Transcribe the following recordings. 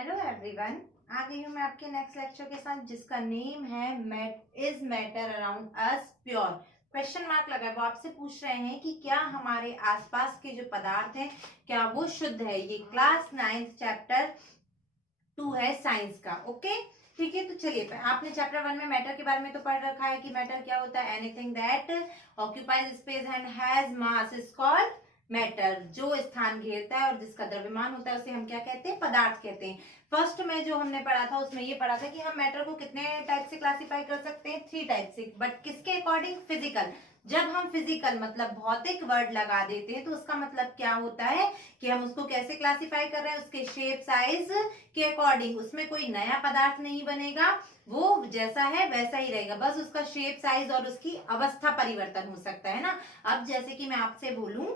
Hello everyone. आ गई हूँ मैं आपके नेक्स्ट लेक्चर के साथ जिसका नेम है is matter around us pure. Question mark लगा है, वो आपसे पूछ रहे हैं कि क्या हमारे आसपास के जो पदार्थ हैं क्या वो शुद्ध है। ये क्लास 9 चैप्टर 2 है साइंस का। ओके ठीक है, तो चलिए आपने चैप्टर 1 में मैटर के बारे में तो पढ़ रखा है कि मैटर क्या होता है। Anything that occupies space and has mass is called matter. जो स्थान घेरता है और जिसका द्रव्यमान होता है उसे हम क्या कहते हैं, पदार्थ कहते हैं। फर्स्ट में जो हमने पढ़ा था उसमें ये पढ़ा था कि हम मैटर को कितने टाइप से क्लासिफाई कर सकते हैं, 3 टाइप से, बट किसके अकॉर्डिंग, फिजिकल। जब हम फिजिकल मतलब भौतिक वर्ड लगा देते हैं तो उसका मतलब क्या होता है कि हम उसको कैसे क्लासिफाई कर रहे हैं, उसके शेप साइज के अकॉर्डिंग। उसमें कोई नया पदार्थ नहीं बनेगा, वो जैसा है वैसा ही रहेगा, बस उसका शेप साइज और उसकी अवस्था परिवर्तन हो सकता है ना। अब जैसे कि मैं आपसे बोलूं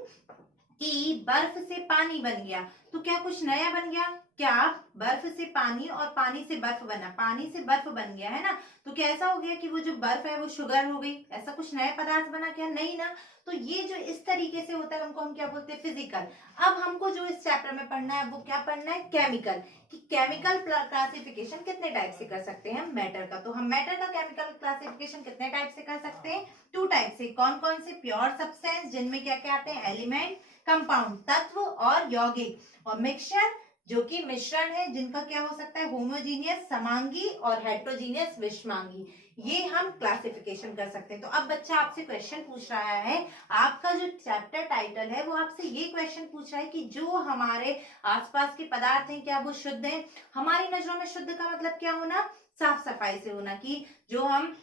कि बर्फ से पानी बन गया तो क्या कुछ नया बन गया? क्या बर्फ से पानी और पानी से बर्फ बना, पानी से बर्फ बन गया है ना, तो क्या ऐसा हो गया कि वो जो बर्फ है वो शुगर हो गई? ऐसा कुछ नया पदार्थ बना क्या? नहीं ना। तो ये जो इस तरीके से होता है उनको हम क्या बोलते हैं, फिजिकल। अब हमको जो इस चैप्टर में पढ़ना है वो क्या पढ़ना है, केमिकल। कि केमिकल क्लासिफिकेशन कितने टाइप से कर सकते हैं हम मैटर का। तो हम मैटर का केमिकल क्लासिफिकेशन कितने टाइप से कर सकते हैं, 2 टाइप से। कौन कौन से? प्योर सब्सटेंस जिनमें क्या क्या आते हैं, एलिमेंट, कंपाउंड तत्व और यौगिक, और मिक्सचर जो कि मिश्रण है जिनका क्या हो सकता है, होमोजीनियस समांगी और हेट्रोजीनियस विषमांगी। ये हम क्लासिफिकेशन कर सकते हैं। तो अब बच्चा आपसे क्वेश्चन पूछ रहा है, आपका जो चैप्टर टाइटल है वो आपसे ये क्वेश्चन पूछ रहा है कि जो हमारे आसपास के पदार्थ हैं क्या वो शुद्ध हैं। हमारी नजरों में शुद्ध का मतलब क्या होना, साफ सफाई से होना, कि जो हम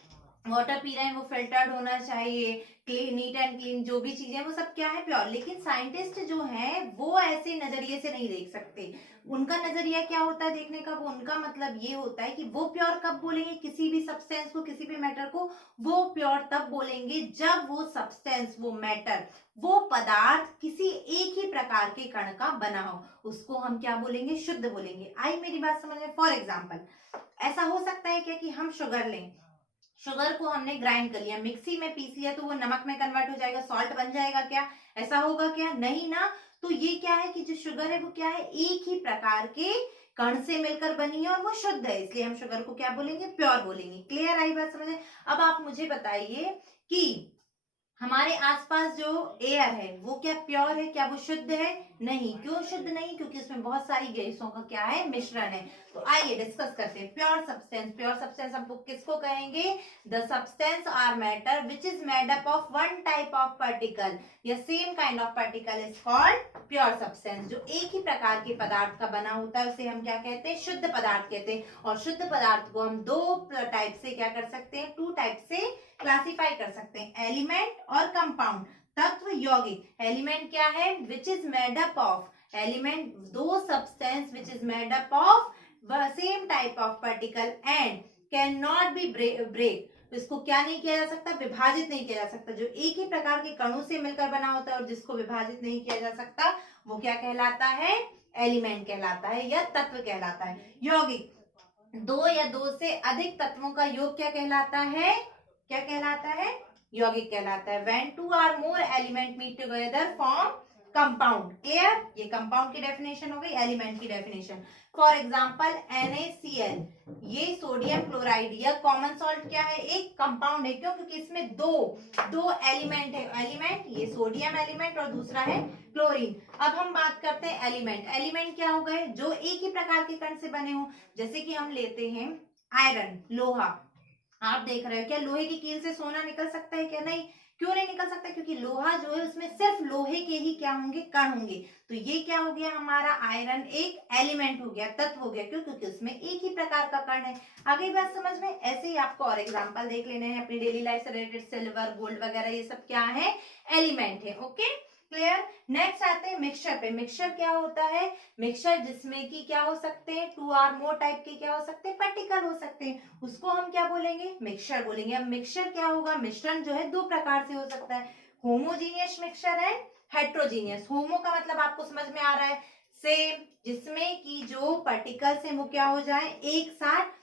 वाटर पी रहे हैं वो फिल्टर्ड होना चाहिए, क्लीन, नीट एंड क्लीन, जो भी चीजें वो सब क्या है, प्योर। लेकिन साइंटिस्ट जो है वो ऐसे नजरिए से नहीं देख सकते। उनका नजरिया क्या होता है देखने का, वो उनका मतलब ये होता है कि वो प्योर कब बोलेंगे किसी भी सब्सटेंस को, किसी भी मैटर को, वो प्योर तब बोलेंगे जब वो सब्सटेंस, वो मैटर, वो पदार्थ किसी एक ही प्रकार के कण का बना हो, उसको हम क्या बोलेंगे, शुद्ध बोलेंगे। आई मेरी बात समझ में? फॉर एग्जाम्पल ऐसा हो सकता है क्या कि हम शुगर लें, शुगर को हमने ग्राइंड कर लिया, मिक्सी में पीस लिया, तो वो नमक में कन्वर्ट हो जाएगा, सॉल्ट बन जाएगा क्या? ऐसा होगा क्या? नहीं ना। तो ये क्या है कि जो शुगर है वो क्या है, एक ही प्रकार के कण से मिलकर बनी है और वो शुद्ध है, इसलिए हम शुगर को क्या बोलेंगे, प्योर बोलेंगे। क्लियर आई बात समझे? अब आप मुझे बताइए कि हमारे आसपास जो एयर है वो क्या प्योर है, क्या वो शुद्ध है? नहीं। क्यों शुद्ध नहीं? क्योंकि उसमें बहुत सारी गैसों का क्या है, मिश्रण है। तो आइए डिस्कस करते हैं प्योर सब्सटेंस। प्योर सब्सटेंस हम किसको कहेंगे, the substance are matter which is made up of one type of particle या same kind of particle is called pure substance. जो एक ही प्रकार के पदार्थ का बना होता है उसे हम क्या कहते हैं, शुद्ध पदार्थ कहते हैं। और शुद्ध पदार्थ को हम 2 टाइप से क्या कर सकते हैं, 2 टाइप से क्लासिफाई कर सकते हैं, एलिमेंट और कंपाउंड, तत्व यौगिक। एलिमेंट क्या है, which is made up of, element दो substance which is made up of same type of particle and can not be break. तो इसको क्या नहीं किया जा सकता, विभाजित नहीं किया जा सकता। जो एक ही प्रकार के कणों से मिलकर बना होता है और जिसको विभाजित नहीं किया जा सकता वो क्या कहलाता है, एलिमेंट कहलाता है या तत्व कहलाता है। यौगिक, 2 या 2 से अधिक तत्वों का योग क्या कहलाता है, क्या कहलाता है, यौगिक कहलाता है। When 2 or more element meet together form compound. Clear? ये कंपाउंड की डेफिनेशन हो गई, एलिमेंट की डेफिनेशन। फॉर एग्जांपल NaCl, ये सोडियम क्लोराइड या कॉमन सॉल्ट क्या है, एक कंपाउंड है। क्यों? क्योंकि इसमें दो एलिमेंट है, एलिमेंट ये सोडियम एलिमेंट और दूसरा है क्लोरीन। अब हम बात करते हैं एलिमेंट। एलिमेंट क्या हो गए, जो एक ही प्रकार के कण से बने हो। जैसे कि हम लेते हैं आयरन, लोहा। आप देख रहे हो क्या लोहे की कील से सोना निकल सकता है क्या? नहीं। क्यों नहीं निकल सकता? क्योंकि लोहा जो है उसमें सिर्फ लोहे के ही क्या होंगे, कण होंगे। तो ये क्या हो गया, हमारा आयरन एक एलिमेंट हो गया, तत्व हो गया। क्यों? क्योंकि उसमें एक ही प्रकार का कण है। आगे बात समझ में? ऐसे ही आपको और एग्जांपल देख लेने हैं अपनी डेली लाइफ से रिलेटेड। सिल्वर, गोल्ड वगैरह ये सब क्या है, एलिमेंट है। Okay clear? नेक्स्ट आते हैं मिक्सचर पे। मिक्सचर क्या होता है, मिक्सचर जिसमें कि क्या हो सकते हैं, 2 or more टाइप के क्या हो सकते हैं, पार्टिकल हो सकते हैं, उसको हम क्या बोलेंगे, मिक्सचर बोलेंगे। अब मिक्सचर क्या होगा, मिश्रण जो है 2 प्रकार से हो सकता है, होमोजीनियस मिक्सचर है, हेट्रोजीनियस। होमो का मतलब आपको समझ में आ रहा है, सेम, जिसमें कि जो पार्टिकल्स है वो क्या हो जाए, एक साथ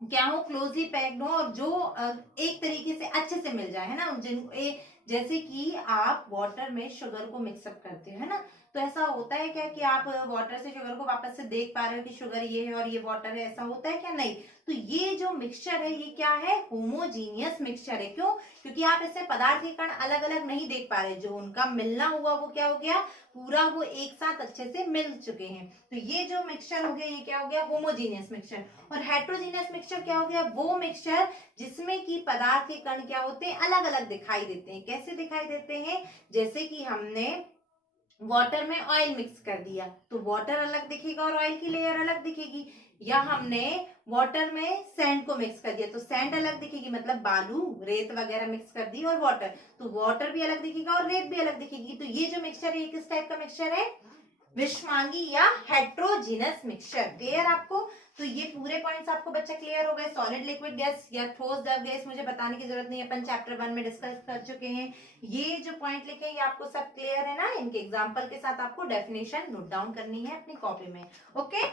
क्या हो, क्लोजली पैक्ड हो, और जो एक तरीके से अच्छे से मिल जाए, है ना। जैसे कि आप वाटर में शुगर को मिक्सअप करते हो, है ना, तो ऐसा होता है क्या कि आप वाटर से शुगर को वापस से देख पा रहे हो कि शुगर ये है और ये वाटर है, ऐसा होता है क्या? नहीं। तो ये जो मिक्सचर है ये क्या है? होमोजीनियस मिक्सचर है। क्यों? क्योंकि आप इससे पदार्थ के कण अलग अलग नहीं देख पा रहे, जो उनका मिलना हुआ वो क्या हो गया? पूरा वो एक साथ अच्छे से मिल चुके हैं। तो ये जो मिक्सचर हो गया ये क्या हो गया? Homogeneous mixture. और हेट्रोजीनियस मिक्सचर क्या हो गया? वो मिक्सचर जिसमें कि पदार्थ के कण क्या होते हैं? अलग अलग दिखाई देते हैं। कैसे दिखाई देते हैं? जैसे कि हमने वाटर में ऑयल मिक्स कर दिया तो वाटर अलग दिखेगा और ऑयल की लेयर अलग दिखेगी, या हमने वाटर में सैंड को मिक्स कर दिया तो सैंड अलग दिखेगी, मतलब बालू रेत वगैरह मिक्स कर दी, और वाटर तो वाटर भी अलग दिखेगा और रेत भी अलग दिखेगी। तो ये जो मिक्सचर है ये किस टाइप का मिक्सचर है? विषमांगी या हेट्रोजीनस मिक्सचर। क्लियर आपको? तो ये पूरे पॉइंट्स आपको बच्चा क्लियर हो गए। सॉलिड लिक्विड गैस या ठोस द्रव गैस मुझे बताने की जरूरत नहीं है, अपन चैप्टर 1 में डिस्कस कर चुके हैं। ये जो पॉइंट लिखे हैं ये आपको सब क्लियर है ना? इनके एग्जांपल के साथ आपको डेफिनेशन नोट डाउन करनी है अपनी कॉपी में। ओके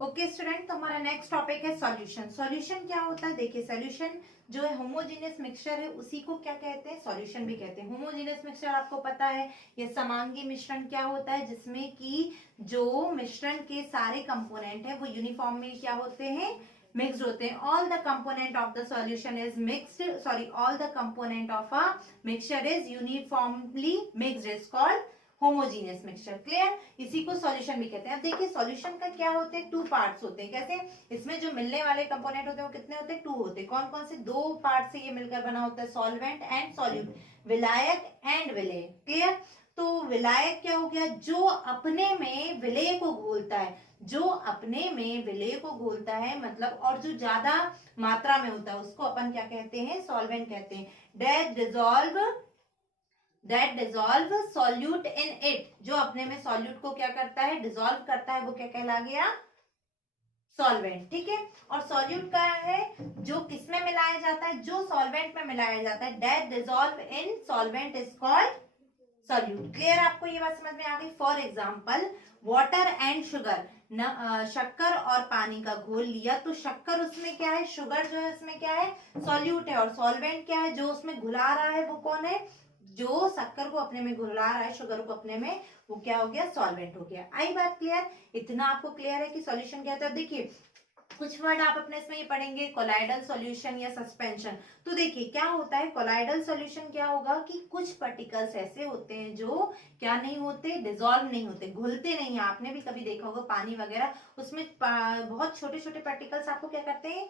ओके स्टूडेंट, तो हमारा नेक्स्ट टॉपिक है सॉल्यूशन। सॉल्यूशन क्या होता है? देखिए सॉल्यूशन जो है होमोजेनियस मिक्सचर है उसी को क्या कहते हैं? सॉल्यूशन भी कहते हैं। होमोजेनियस मिक्सचर आपको पता है ये समांगी मिश्रण क्या होता है, जिसमें कि जो मिश्रण के सारे कंपोनेंट है वो यूनिफॉर्मली क्या होते हैं? मिक्स्ड होते हैं। All the component of the solution is mixed, sorry all the component of a mixture is uniformly mixed is called homogeneous mixture. Clear? इसी को सॉल्यूशन भी कहते हैं। अब देखिए सॉल्यूशन का क्या होते हैं? 2 पार्ट्स होते हैं। कैसे? इसमें जो मिलने वाले कंपोनेंट होते हैं वो कितने होते हैं? 2 होते हैं। कौन कौन से? 2 पार्ट से ये मिलकर बना होता है, सॉल्वेंट एंड सॉल्यूट, विलायक एंड विलेय। क्लियर? तो विलायक क्या हो गया? जो अपने में विलेय को घोलता है, जो अपने में विलेय को घोलता है मतलब, और जो ज्यादा मात्रा में होता है उसको अपन क्या कहते हैं? सॉल्वेंट कहते हैं। That dissolve solute in it, जो अपने में सॉल्यूट को क्या करता है? डिजॉल्व करता है, वो क्या कहला गया? सॉल्वेंट। ठीक है? और सॉल्यूट का है जो किसमें मिलाया जाता है? जो सॉल्वेंट में मिलाया जाता है। That dissolve in solvent is called solute. Clear? आपको ये बात समझ में आ गई? For example water and sugar, शक्कर और पानी का घोल लिया तो शक्कर उसमें क्या है? शुगर जो है उसमें क्या है? सॉल्यूट है। और सॉल्वेंट क्या है? जो उसमें घुला रहा है वो कौन है? जो शक्कर को अपने में घुला रहा है, शुगर को अपने में, वो क्या हो गया? सॉल्वेंट हो गया। आई बात क्लियर? इतना आपको क्लियर है कि सॉल्यूशन क्या होता है? देखिए कुछ वर्ड आप अपने इसमें ये पढ़ेंगे, कोलाइडल सॉल्यूशन या सस्पेंशन। तो देखिए क्या होता है कोलाइडल सॉल्यूशन? क्या होगा कि कुछ पार्टिकल्स ऐसे होते हैं जो क्या नहीं होते? डिसॉल्व नहीं होते, घुलते नहीं है। आपने भी कभी देखा होगा पानी वगैरह, उसमें बहुत छोटे छोटे पार्टिकल्स आपको क्या करते हैं?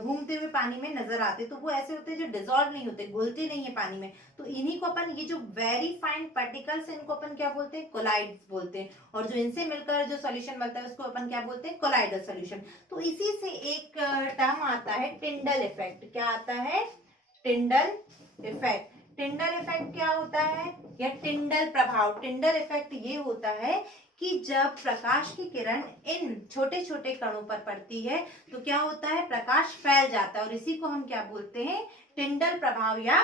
घूमते हुए पानी में नजर आते, तो वो ऐसे होते हैं जो डिसॉल्व नहीं होते, घुलते नहीं है पानी में। तो इन्हीं को अपन, ये जो वेरी फाइन पार्टिकल्स इनको अपन क्या बोलते हैं? कोलाइड्स बोलते हैं। और जो इनसे मिलकर जो सॉल्यूशन बनता है उसको अपन क्या बोलते हैं? Colloidal solution. तो इसी से एक टर्म आता है टिंडल इफेक्ट। क्या आता है? Tyndall effect. टिंडल इफेक्ट क्या होता है? या टिंडल प्रभाव। टिंडल इफेक्ट ये होता है कि जब प्रकाश की किरण इन छोटे छोटे कणों पर पड़ती है तो क्या होता है? प्रकाश फैल जाता है, और इसी को हम क्या बोलते हैं? टिंडल प्रभाव या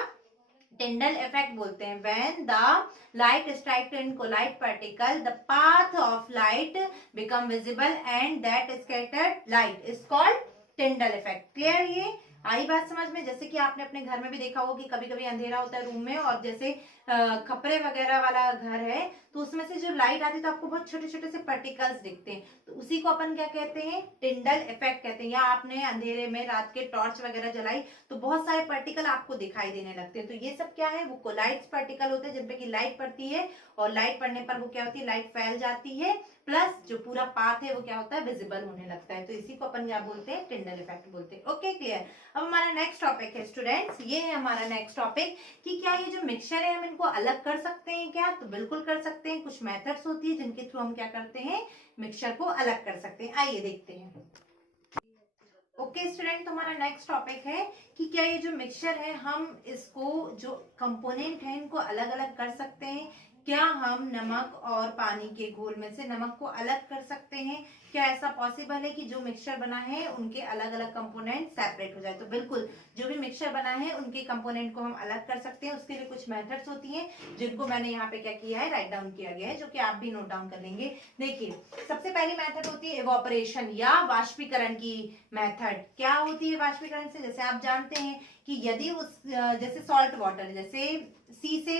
टिंडल इफेक्ट बोलते हैं। When the light strike in collide particle, the path of light become visible and that scattered light is called Tyndall effect. Clear? ये आई बात समझ में? जैसे कि आपने अपने घर में भी देखा होगा कि कभी कभी अंधेरा होता है रूम में, और जैसे खपरे वगैरह वाला घर है तो उसमें से जो लाइट आती है तो आपको बहुत छोटे छोटे से पार्टिकल्स दिखते हैं, तो उसी को अपन क्या कहते हैं? टिंडल इफेक्ट कहते हैं। या आपने अंधेरे में रात के टॉर्च वगैरह जलाई तो बहुत सारे पार्टिकल आपको दिखाई देने लगते हैं, तो ये सब क्या है? वो कोलाइड्स पार्टिकल होते हैं जिनपे की लाइट पड़ती है, और लाइट पड़ने पर वो क्या होती है? लाइट फैल जाती है, प्लस जो पूरा पाथ है वो क्या होता है? विजिबल होने लगता है। तो इसी को अपन क्या बोलते हैं? टिंडल इफेक्ट बोलते हैं। Okay clear? अब हमारा नेक्स्ट टॉपिक है स्टूडेंट्स, ये है हमारा नेक्स्ट टॉपिक कि क्या ये जो मिक्सचर है हम इनको अलग कर सकते हैं क्या? तो बिल्कुल कर सकते हैं। कुछ मेथड्स होती है जिनके थ्रू हम क्या करते हैं? मिक्सचर को अलग कर सकते हैं। आइए देखते हैं। ओके स्टूडेंट, तो हमारा नेक्स्ट टॉपिक है कि क्या ये जो मिक्सचर है हम इसको जो कंपोनेंट है इनको अलग अलग कर सकते हैं। क्या हम नमक और पानी के घोल में से नमक को अलग कर सकते हैं? क्या ऐसा पॉसिबल है कि जो मिक्सचर बना है उनके अलग अलग कंपोनेंट सेपरेट हो जाए? तो बिल्कुल, जो भी मिक्सचर बना है उनके कंपोनेंट को हम अलग कर सकते हैं। उसके लिए कुछ मेथड्स होती हैं जिनको मैंने यहाँ पे क्या किया है? राइट डाउन किया गया है, जो कि आप भी नोट डाउन कर लेंगे। देखिए सबसे पहली मेथड होती है इवोपरेशन या वाष्पीकरण की मेथड। क्या होती है वाष्पीकरण से? जैसे आप जानते हैं कि यदि उस जैसे सॉल्ट वाटर, जैसे सी से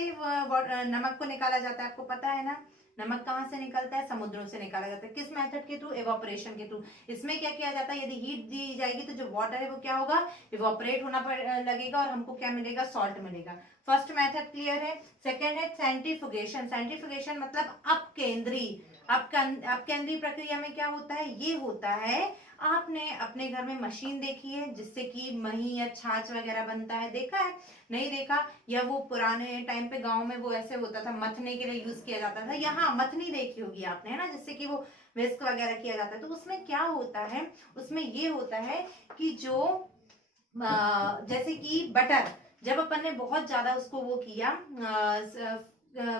नमक को निकाला जाता है, आपको पता है ना? नमक कहाँ से निकलता है? समुद्रों से निकाला जाता है। किस मेथड के थ्रू? इवापोरेशन के थ्रू। इसमें क्या किया जाता है? यदि हीट दी जाएगी तो जो वाटर है वो क्या होगा? इवापोरेट होना लगेगा और हमको क्या मिलेगा? सॉल्ट मिलेगा। फर्स्ट मेथड क्लियर है। सेकेंड है सेंट्रीफ्यूगेशन। सेंट्रीफ्यूगेशन मतलब अपकेंद्री। अपकेंद्री प्रक्रिया में क्या होता है? ये होता है, आपने अपने घर में मशीन देखी है जिससे कि मही या छाछ वगैरह बनता है, देखा है? नहीं देखा? या वो पुराने टाइम पे गांव में वो ऐसे होता था, मथने के लिए यूज किया जाता था, यहाँ मथनी देखी होगी आपने, है ना, जिससे कि वो विस्क वगैरह किया जाता है। तो उसमें क्या होता है? उसमें ये होता है कि जो जैसे कि बटर, जब अपन ने बहुत ज्यादा उसको वो किया,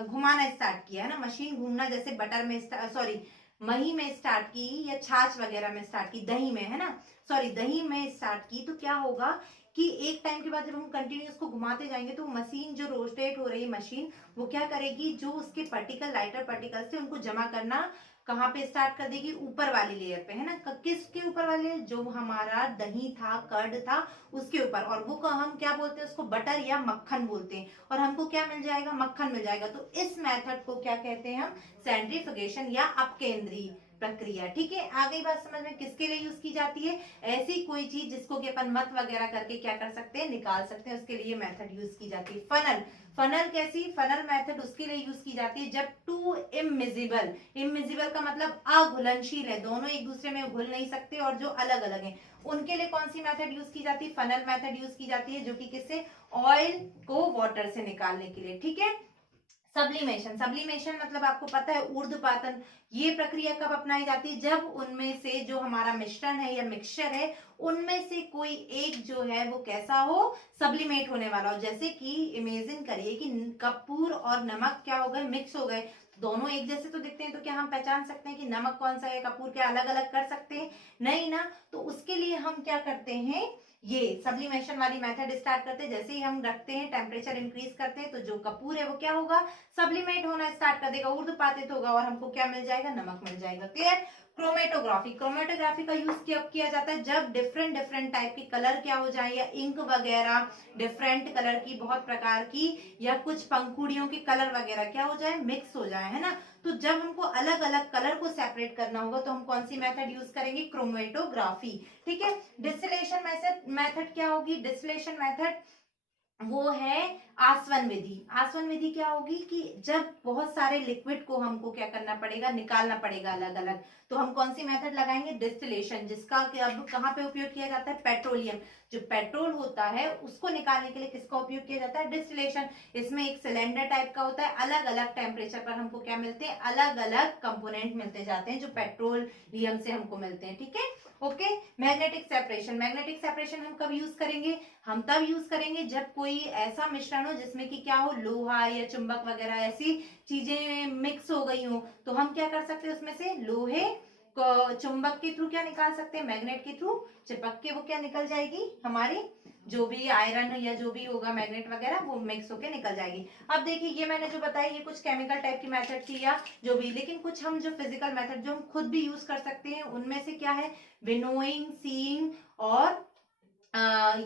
घुमाना स्टार्ट किया, है ना, मशीन घूमना, जैसे बटर में सॉरी मही में स्टार्ट की या छाछ वगैरह में स्टार्ट की, दही में, है ना, सॉरी दही में स्टार्ट की, तो क्या होगा कि एक टाइम के बाद जब हम कंटिन्यू उसको घुमाते जाएंगे तो मशीन जो रोटेट हो रही है मशीन, वो क्या करेगी? जो उसके पार्टिकल, लाइटर पार्टिकल थे उनको जमा करना कहाँ पे स्टार्ट कर देगी? ऊपर वाली लेयर पे, है ना। किसके ऊपर वाले लेयर? जो हमारा दही था, कर्ड था, उसके ऊपर। और वो हम क्या बोलते हैं? उसको बटर या मक्खन बोलते हैं। और हमको क्या मिल जाएगा? मक्खन मिल जाएगा। तो इस मेथड को क्या कहते हैं हम? सेंट्रीफ्यूगेशन या अपकेंद्री प्रक्रिया। ठीक है, आ गई बात समझ में? किसके लिए यूज की जाती है? ऐसी कोई चीज जिसको कि अपन मत वगैरह करके क्या कर सकते हैं? निकाल सकते हैं, उसके लिए मेथड यूज की जाती है। फनल। फनल कैसी? फनल मेथड उसके लिए यूज की जाती है जब टू इमिजिबल, इमिजिबल का मतलब अघुलनशील है, दोनों एक दूसरे में घुल नहीं सकते और जो अलग अलग हैं, उनके लिए कौन सी मेथड यूज की जाती है? फनल मेथड यूज की जाती है, जो कि किससे? ऑयल को वाटर से निकालने के लिए। ठीक है। सब्लिमेशन। सब्लिमेशन मतलब आपको पता है ऊर्ध्वपातन। ये प्रक्रिया कब अपनाई जाती है? जब उनमें से जो हमारा मिश्रण है या मिक्सचर है, उनमें से कोई एक जो है वो कैसा हो? सब्लिमेट होने वाला हो। जैसे कि इमेजिन करिए कि कपूर और नमक क्या हो गए? मिक्स हो गए। दोनों एक जैसे तो दिखते हैं, तो क्या हम पहचान सकते हैं कि नमक कौन सा है, कपूर क्या अलग अलग कर सकते हैं? नहीं ना। तो उसके लिए हम क्या करते हैं? ये सब्लिमेशन वाली मेथड स्टार्ट करते हैं। जैसे ही हम रखते हैं, टेम्परेचर इंक्रीज करते हैं, तो जो कपूर है वो क्या होगा? सब्लिमेट होना स्टार्ट कर देगा, ऊर्ध्वपातित होगा, और हमको क्या मिल जाएगा? नमक मिल जाएगा। क्लियर? क्रोमेटोग्राफी। क्रोमेटोग्राफी का यूज कब किया जाता है? जब डिफरेंट डिफरेंट टाइप के कलर क्या हो जाए, या इंक वगैरह डिफरेंट कलर की, बहुत प्रकार की, या कुछ पंखुड़ियों के कलर वगैरह क्या हो जाए? मिक्स हो जाए, है ना। तो जब हमको अलग अलग कलर को सेपरेट करना होगा तो हम कौन सी मेथड यूज करेंगे? क्रोमेटोग्राफी। ठीक है। डिस्टिलेशन मेथड क्या होगी? डिस्टिलेशन मेथड वो है आसवन विधि। आसवन विधि क्या होगी कि जब बहुत सारे लिक्विड को हमको क्या करना पड़ेगा? निकालना पड़ेगा अलग अलग, तो हम कौन सी मेथड लगाएंगे? डिस्टिलेशन, जिसका अब कहाँ पे उपयोग किया जाता है? पेट्रोलियम। जो पेट्रोल होता है उसको निकालने के लिए किसका उपयोग किया जाता है? डिस्टिलेशन। इसमें एक सिलेंडर टाइप का होता है, अलग अलग टेम्परेचर पर हमको क्या मिलते हैं? अलग अलग कंपोनेंट मिलते जाते हैं जो पेट्रोलियम से हमको मिलते हैं। ठीक है। Okay. Magnetic separation. Magnetic separation हम कब यूज करेंगे? हम तब यूज करेंगे जब कोई ऐसा मिश्रण हो जिसमें कि क्या हो? लोहा या चुंबक वगैरह ऐसी चीजें मिक्स हो गई हो, तो हम क्या कर सकते हैं? उसमें से लोहे को चुंबक के थ्रू क्या निकाल सकते हैं? मैग्नेट के थ्रू चिपक के वो क्या निकल जाएगी? हमारी जो भी आयरन या जो भी होगा मैग्नेट वगैरह, वो मिक्स होके निकल जाएगी। अब देखिए, ये मैंने जो बताया ये कुछ केमिकल टाइप की मेथड थी या जो भी, लेकिन कुछ हम जो फिजिकल मेथड जो हम खुद भी यूज कर सकते हैं, उनमें से क्या है? विनोइंग, सीइंग, और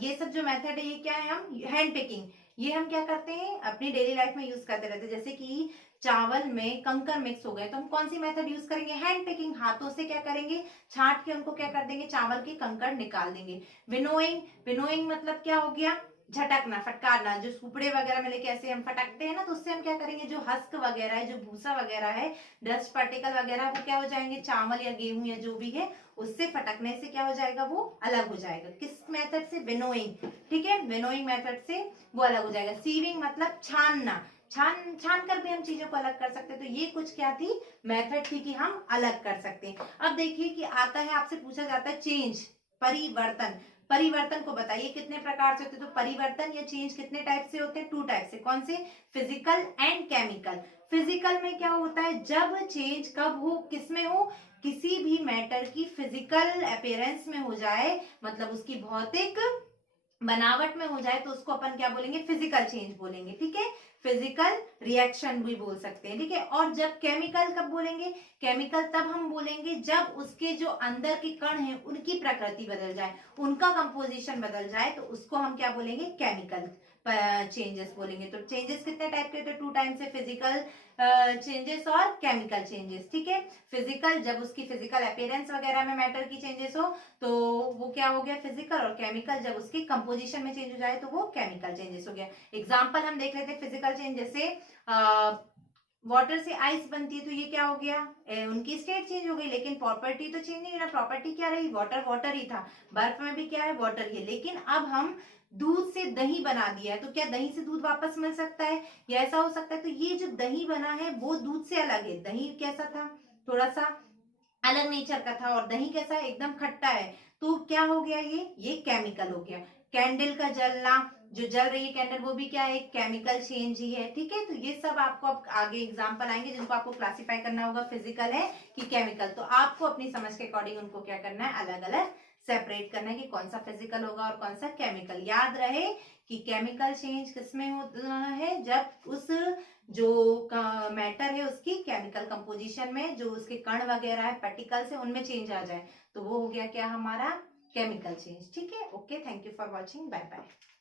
ये सब जो मेथड है ये क्या है? हम हैंड पिकिंग, ये हम क्या करते हैं? अपनी डेली लाइफ में यूज करते रहते हैं। जैसे कि चावल में कंकर मिक्स हो गए तो हम कौन सी मेथड यूज करेंगे? Hand picking. हाथों से क्या करेंगे? छांट के उनको क्या कर देंगे? चावल के कंकड़ निकाल देंगे। विनोइंग। विनोइंग मतलब क्या हो गया? झटकना, फटकारना। जो सुपड़े वगैरह में लेके ऐसे हम फटकते हैं ना, तो उससे हम क्या करेंगे? जो हस्क वगैरह है, जो भूसा वगैरह है, डस्ट पार्टिकल वगैरह, वो क्या हो जाएंगे? चावल या गेहूं या जो भी है उससे फटकने से क्या हो जाएगा? वो अलग हो जाएगा। किस मेथड से? विनोइंग। ठीक है, विनोइंग मेथड से वो अलग हो जाएगा। सीविंग मतलब छानना, छान छान कर भी हम चीजों को अलग कर सकते हैं। तो ये कुछ क्या थी? मेथड थी कि हम अलग कर सकते हैं। अब देखिए कि आता है, आपसे पूछा जाता है चेंज, परिवर्तन। परिवर्तन को बताइए कितने प्रकार से होते हैं? तो परिवर्तन या चेंज कितने टाइप से होते हैं? 2 टाइप से। कौन से? Physical and chemical. फिजिकल में क्या होता है? जब चेंज कब हो? किसमें हो? किसी भी मैटर की फिजिकल अपीयरेंस में हो जाए, मतलब उसकी भौतिक बनावट में हो जाए, तो उसको अपन क्या बोलेंगे? फिजिकल चेंज बोलेंगे। ठीक है, फिजिकल रिएक्शन भी बोल सकते हैं। ठीक है। और जब केमिकल कब बोलेंगे? केमिकल तब हम बोलेंगे जब उसके जो अंदर के कण हैं उनकी प्रकृति बदल जाए, उनका कंपोजिशन बदल जाए, तो उसको हम क्या बोलेंगे? केमिकल। चेंजेस बोलेंगे। तो चेंजेस कितने टाइप के होते हैं? 2 टाइप से, फिजिकल चेंजेस और केमिकल चेंजेस। ठीक है, फिजिकल जब उसकी फिजिकल अपीयरेंस वगैरह में मैटर की चेंजेस हो तो वो क्या हो गया फिजिकल, और केमिकल जब उसकी कंपोजिशन में चेंज हो जाए तो वो केमिकल चेंजेस हो गया। एग्जांपल हम देख लेते हैं फिजिकल चेंज, जैसे वाटर से आइस बनती है तो ये क्या हो गया, उनकी स्टेट चेंज हो गई, लेकिन प्रॉपर्टी तो चेंज नहीं हुई ना। प्रॉपर्टी क्या रही, वाटर वाटर ही था। बर्फ में भी क्या है, वाटर ही है। लेकिन अब हम दूध से दही बना दिया है तो क्या दही से दूध वापस मिल सकता है, या ऐसा हो सकता है? तो ये जो दही बना है वो दूध से अलग है। दही कैसा था, थोड़ा सा अलग नेचर का था, और दही कैसा है, एकदम खट्टा है। तो क्या हो गया, ये केमिकल हो गया। कैंडल का जलना, जो जल रही है कैंडल, वो भी क्या है, केमिकल चेंज ही है। ठीक है, तो ये सब आपको अब आगे एग्जांपल आएंगे जिनको आपको क्लासिफाई करना होगा, फिजिकल है कि केमिकल। तो आपको अपनी समझ के अकॉर्डिंग उनको क्या करना है, अलग अलग सेपरेट करना है कि कौन सा फिजिकल होगा और कौन सा केमिकल। याद रहे कि केमिकल चेंज किसमें होता है, जब उस जो मैटर है उसकी केमिकल कंपोजिशन में जो उसके कण वगैरह है, पार्टिकल्स है, उनमें चेंज आ जाए तो वो हो गया क्या हमारा केमिकल चेंज। ठीक है, okay, thank you for watching, bye bye.